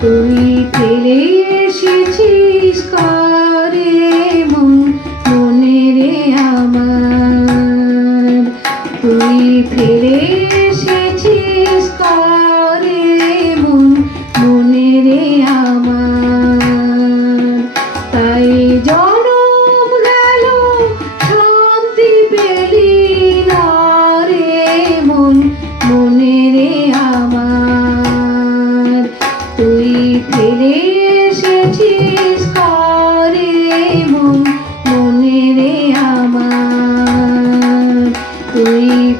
তুই ফেলে এসেছিস করে মন, মনে রে আমার। তুই ফেলে এসেছিস করে মন, মনে রে আমার। তাই জনম শান্তি পেলি না মনে রে আমার।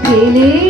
তুই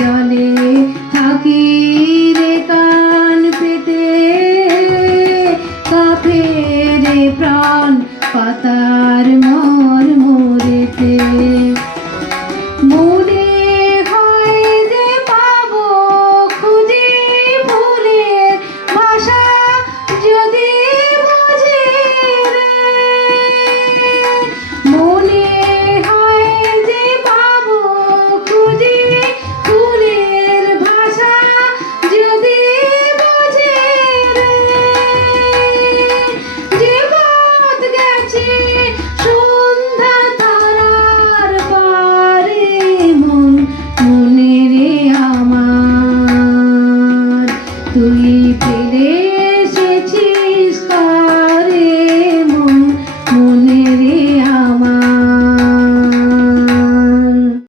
জলে থাকি কান পেতে। কাপে রে পাতার তুই পেলে